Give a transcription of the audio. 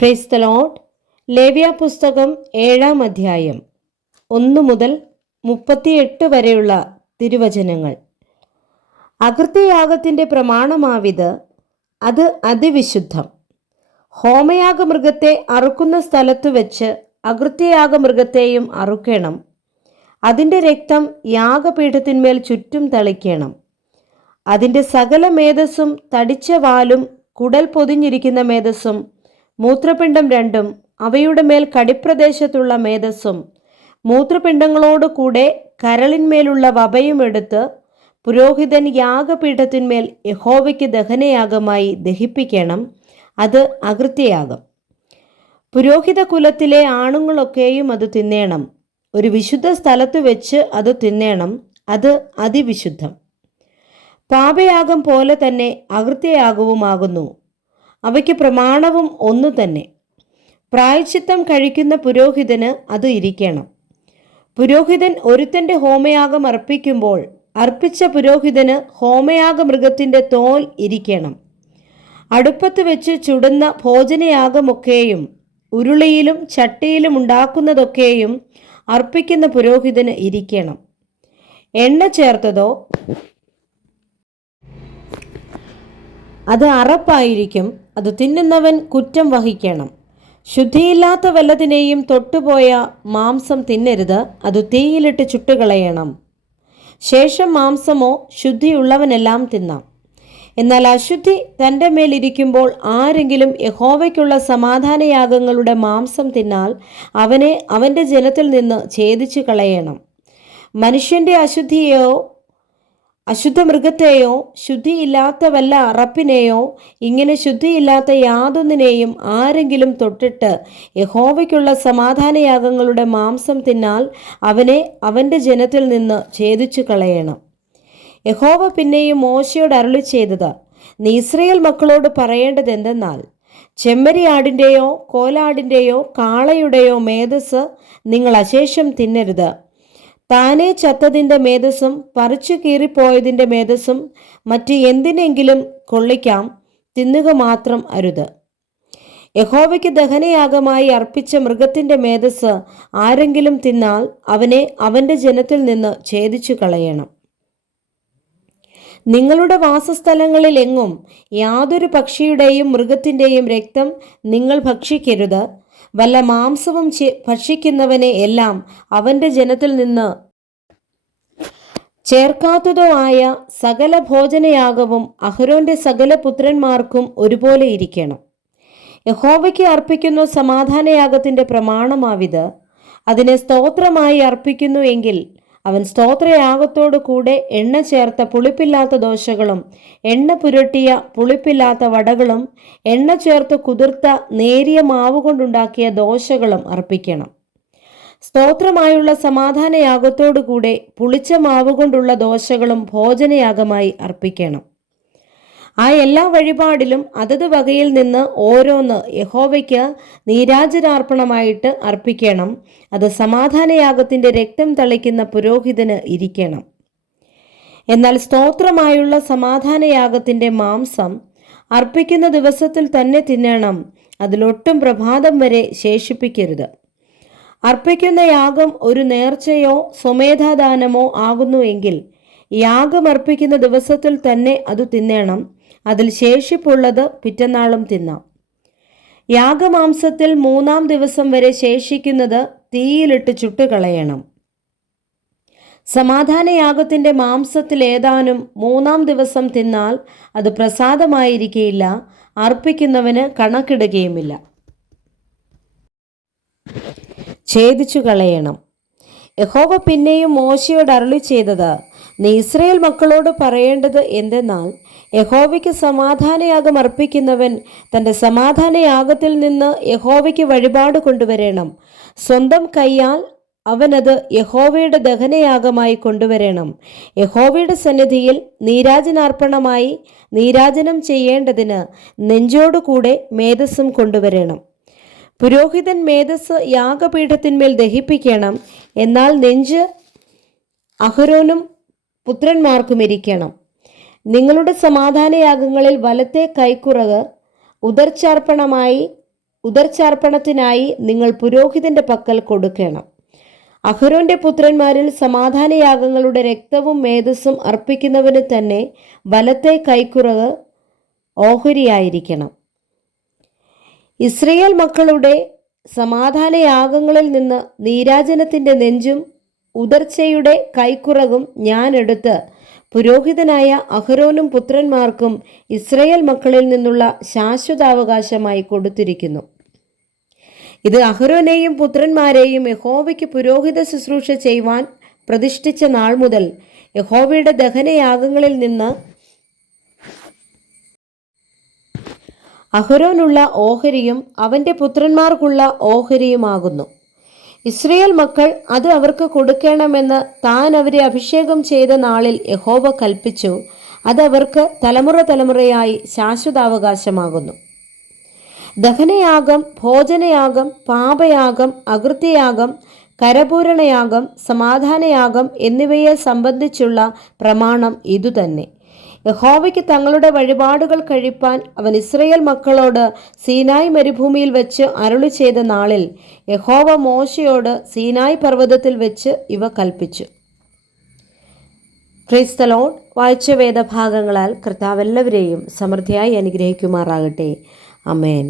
Praise the Lord. ലേവ്യ പുസ്തകം 7-ാം അധ്യായം 1 മുതൽ 38 വരെയുള്ള തിരുവചനങ്ങൾ. അകൃത്യയാഗത്തിൻ്റെ പ്രമാണമാവിത്, അത് അതിവിശുദ്ധം. ഹോമയാഗമൃഗത്തെ അറുക്കുന്ന സ്ഥലത്ത് വെച്ച് അകൃത്യയാഗമൃഗത്തെയും അറുക്കണം. അതിൻ്റെ രക്തം യാഗപീഠത്തിന്മേൽ ചുറ്റും തളിക്കണം. അതിൻ്റെ സകല മേധസ്സും, തടിച്ച വാലും കുടൽ പൊതിഞ്ഞിരിക്കുന്ന മേധസ്സും, മൂത്രപിണ്ഡം രണ്ടും അവയുടെ മേൽ കടിപ്രദേശത്തുള്ള മേധസ്സും, മൂത്രപിണ്ഡങ്ങളോട് കൂടെ കരളിന്മേലുള്ള വപയും എടുത്ത് പുരോഹിതൻ യാഗപീഠത്തിന്മേൽ യഹോവയ്ക്ക് ദഹനയാഗമായി ദഹിപ്പിക്കണം. അത് അകൃത്യയാഗം. പുരോഹിത കുലത്തിലെ ആണുങ്ങളൊക്കെയും അത് തിന്നേണം. ഒരു വിശുദ്ധ സ്ഥലത്ത് വെച്ച് അത് തിന്നേണം. അത് അതിവിശുദ്ധം. പാപയാഗം പോലെ തന്നെ അകൃത്യയാഗവുമാകുന്നു. അവയ്ക്ക് പ്രമാണവും ഒന്നു തന്നെ. പ്രായശ്ചിത്തം കഴിക്കുന്ന പുരോഹിതന് അത് ഇരിക്കണം. പുരോഹിതൻ ഒരുത്തൻ്റെ ഹോമയാഗം അർപ്പിക്കുമ്പോൾ അർപ്പിച്ച പുരോഹിതന് ഹോമയാഗമൃഗത്തിൻ്റെ തോൽ ഇരിക്കണം. അടുപ്പത്ത് വെച്ച് ചുടുന്ന ഭോജനയാഗമൊക്കെയും ഉരുളിയിലും ചട്ടിയിലും ഉണ്ടാക്കുന്നതൊക്കെയും അർപ്പിക്കുന്ന പുരോഹിതന് ഇരിക്കണം. എണ്ണ ചേർത്തതോ അത് അറപ്പായിരിക്കും. അത് തിന്നുന്നവൻ കുറ്റം വഹിക്കണം. ശുദ്ധിയില്ലാത്ത വല്ലതിനെയും തൊട്ടുപോയ മാംസം തിന്നരുത്. അത് തീയിലിട്ട് ചുട്ടുകളയണം. ശേഷം മാംസമോ ശുദ്ധിയുള്ളവനെല്ലാം തിന്നാം. എന്നാൽ അശുദ്ധി തൻ്റെ മേലിരിക്കുമ്പോൾ ആരെങ്കിലും യഹോവയ്ക്കുള്ള സമാധാനയാഗങ്ങളുടെ മാംസം തിന്നാൽ അവനെ അവൻ്റെ ജനത്തിൽ നിന്ന് ഛേദിച്ചു കളയണം. മനുഷ്യൻ്റെ അശുദ്ധിയെയോ അശുദ്ധ മൃഗത്തെയോ ശുദ്ധിയില്ലാത്ത വല്ല അറപ്പിനെയോ ഇങ്ങനെ ശുദ്ധിയില്ലാത്ത യാതൊന്നിനെയും ആരെങ്കിലും തൊട്ടിട്ട് യഹോവയ്ക്കുള്ള സമാധാനയാഗങ്ങളുടെ മാംസം തിന്നാൽ അവനെ അവൻ്റെ ജനത്തിൽ നിന്ന് ഛേദിച്ചു കളയണം. യഹോവ പിന്നെയും മോശയോട് അരുളി ചെയ്തത്, നീ ഇസ്രായേൽ മക്കളോട് പറയേണ്ടത് എന്തെന്നാൽ, ചെമ്മരിയാടിൻ്റെയോ കോലാടിൻ്റെയോ കാളയുടെയോ മേധസ് നിങ്ങൾ അശേഷം തിന്നരുത്. താനേ ചത്തതിൻ്റെ മേധസ്സും പറിച്ചു കീറിപ്പോയതിൻ്റെ മേധസ്സും മറ്റ് എന്തിനെങ്കിലും കൊള്ളിക്കാം, തിന്നുക മാത്രം അരുത്. യഹോവയ്ക്ക് ദഹനയാഗമായി അർപ്പിച്ച മൃഗത്തിൻ്റെ മേധസ് ആരെങ്കിലും തിന്നാൽ അവനെ അവൻ്റെ ജനത്തിൽ നിന്ന് ഛേദിച്ചു കളയണം. നിങ്ങളുടെ വാസസ്ഥലങ്ങളിൽ എങ്ങും യാതൊരു പക്ഷിയുടെയും മൃഗത്തിൻ്റെയും രക്തം നിങ്ങൾ ഭക്ഷിക്കരുത്. വല്ല മാംസവും ഭക്ഷിക്കുന്നവനെ എല്ലാം അവൻ്റെ ജനത്തിൽ നിന്ന് ചേർക്കാത്തതോ ആയ സകല ഭോജനയാഗവും അഹരോന്റെ സകല പുത്രന്മാർക്കും ഒരുപോലെ ഇരിക്കണം. യഹോവയ്ക്ക് അർപ്പിക്കുന്ന സമാധാനയാഗത്തിൻ്റെ പ്രമാണമാവിത്. അതിനെ സ്തോത്രമായി അർപ്പിക്കുന്നു എങ്കിൽ അവൻ സ്തോത്രയാഗത്തോടു കൂടെ എണ്ണ ചേർത്ത പുളിപ്പില്ലാത്ത ദോശകളും എണ്ണ പുരട്ടിയ പുളിപ്പില്ലാത്ത വടകളും എണ്ണ ചേർത്ത് കുതിർത്ത നേരിയ മാവ് കൊണ്ടുണ്ടാക്കിയ ദോശകളും അർപ്പിക്കണം. സ്തോത്രമായുള്ള സമാധാനയാഗത്തോടു കൂടെ പുളിച്ച മാവ് കൊണ്ടുള്ള ദോശകളും ഭോജനയാഗമായി അർപ്പിക്കണം. ആ എല്ലാ വഴിപാടിലും അതത് വകയിൽ നിന്ന് ഓരോന്ന് യഹോവയ്ക്ക് നീരാജനാർപ്പണമായിട്ട് അർപ്പിക്കണം. അത് സമാധാനയാഗത്തിൻ്റെ രക്തം തളിക്കുന്ന പുരോഹിതന് ഇരിക്കണം. എന്നാൽ സ്തോത്രമായുള്ള സമാധാനയാഗത്തിൻ്റെ മാംസം അർപ്പിക്കുന്ന ദിവസത്തിൽ തന്നെ തിന്നണം. അതിലൊട്ടും പ്രഭാതം വരെ ശേഷിപ്പിക്കരുത്. അർപ്പിക്കുന്ന യാഗം ഒരു നേർച്ചയോ സ്വമേധാദാനമോ ആകുന്നുവെങ്കിൽ യാഗം അർപ്പിക്കുന്ന ദിവസത്തിൽ തന്നെ അത് തിന്നണം. അതിൽ ശേഷിപ്പുള്ളത് പിറ്റന്നാളും തിന്നാം. യാഗമാംസത്തിൽ 3-ാം ദിവസം വരെ ശേഷിക്കുന്നത് തീയിലിട്ട് ചുട്ടുകളയണം. സമാധാനയാഗത്തിൻ്റെ മാംസത്തിൽ ഏതാനും 3-ാം ദിവസം തിന്നാൽ അത് പ്രസാദമായിരിക്കുകയില്ല, അർപ്പിക്കുന്നവന് കണക്കിടുകയുമില്ല. ഛേദിച്ചു കളയണം. യഹോവ പിന്നെയും മോശയോട് അരുളി ചെയ്തത്, നീ ഇസ്രായേൽ മക്കളോട് പറയേണ്ടത് എന്തെന്നാൽ, യഹോവയ്ക്ക് സമാധാനയാഗം അർപ്പിക്കുന്നവൻ തൻ്റെ സമാധാനയാഗത്തിൽ നിന്ന് യഹോവയ്ക്ക് വഴിപാട് കൊണ്ടുവരണം. സ്വന്തം കൈയാൽ അവനത് യഹോവയുടെ ദഹനയാഗമായി കൊണ്ടുവരണം. യഹോവയുടെ സന്നിധിയിൽ നീരാജനാർപ്പണമായി നീരാജനം ചെയ്യേണ്ടതിന് നെഞ്ചോടുകൂടെ മേധസ്സും കൊണ്ടുവരണം. പുരോഹിതൻ മേധസ് യാഗപീഠത്തിന്മേൽ ദഹിപ്പിക്കണം. എന്നാൽ നെഞ്ച് അഹരോനും പുത്രന്മാർക്കും ഇരിക്കണം. നിങ്ങളുടെ സമാധാനയാഗങ്ങളിൽ വലത്തെ കൈക്കുറക് ഉദർച്ചാർപ്പണമായി ഉദർച്ചാർപ്പണത്തിനായി നിങ്ങൾ പുരോഹിതന്റെ പക്കൽ കൊടുക്കണം. അഹരോന്റെ പുത്രന്മാരിൽ സമാധാനയാഗങ്ങളുടെ രക്തവും മേധസ്സും അർപ്പിക്കുന്നവന് തന്നെ വലത്തെ കൈക്കുറക് ഓഹരിയായിരിക്കണം. ഇസ്രയേൽ മക്കളുടെ സമാധാനയാഗങ്ങളിൽ നിന്ന് നീരാജനത്തിൻ്റെ നെഞ്ചും ഉദർച്ചയുടെ കൈക്കുറകും ഞാൻ എടുത്ത് പുരോഹിതനായ അഹരോനും പുത്രന്മാർക്കും ഇസ്രയേൽ മക്കളിൽ നിന്നുള്ള ശാശ്വതാവകാശമായി കൊടുത്തിരിക്കുന്നു. ഇത് അഹരോനെയും പുത്രന്മാരെയും യഹോവയ്ക്ക് പുരോഹിത ശുശ്രൂഷ ചെയ്യുവാൻ പ്രതിഷ്ഠിച്ച നാൾ മുതൽ യഹോവയുടെ ദഹനയാഗങ്ങളിൽ നിന്ന് അഹരോനുള്ള ഓഹരിയും അവൻ്റെ പുത്രന്മാർക്കുള്ള ഓഹരിയുമാകുന്നു. ഇസ്രയേൽ മക്കൾ അത് അവർക്ക് കൊടുക്കണമെന്ന് താൻ അവരെ അഭിഷേകം ചെയ്ത നാളിൽ യഹോവ കൽപ്പിച്ചു. അത് അവർക്ക് തലമുറ തലമുറയായി ശാശ്വതാവകാശമാകുന്നു. ദഹനയാഗം, ഭോജനയാഗം, പാപയാഗം, അകൃത്യയാഗം, കരപൂരണയാഗം, സമാധാനയാഗം എന്നിവയെ സംബന്ധിച്ചുള്ള പ്രമാണം ഇതുതന്നെ. യഹോവയ്ക്ക് തങ്ങളുടെ വഴിപാടുകൾ കഴിപ്പാൻ അവൻ ഇസ്രയേൽ മക്കളോട് സീനായ് മരുഭൂമിയിൽ വെച്ച് അരുളി ചെയ്ത നാളിൽ യഹോവ മോശയോട് സീനായ് പർവ്വതത്തിൽ വെച്ച് ഇവ കൽപ്പിച്ചു. Praise the Lord. വായിച്ച വേദഭാഗങ്ങളാൽ കർത്താവ് എല്ലാവരെയും സമൃദ്ധിയായി അനുഗ്രഹിക്കുമാറാകട്ടെ. ആമേൻ.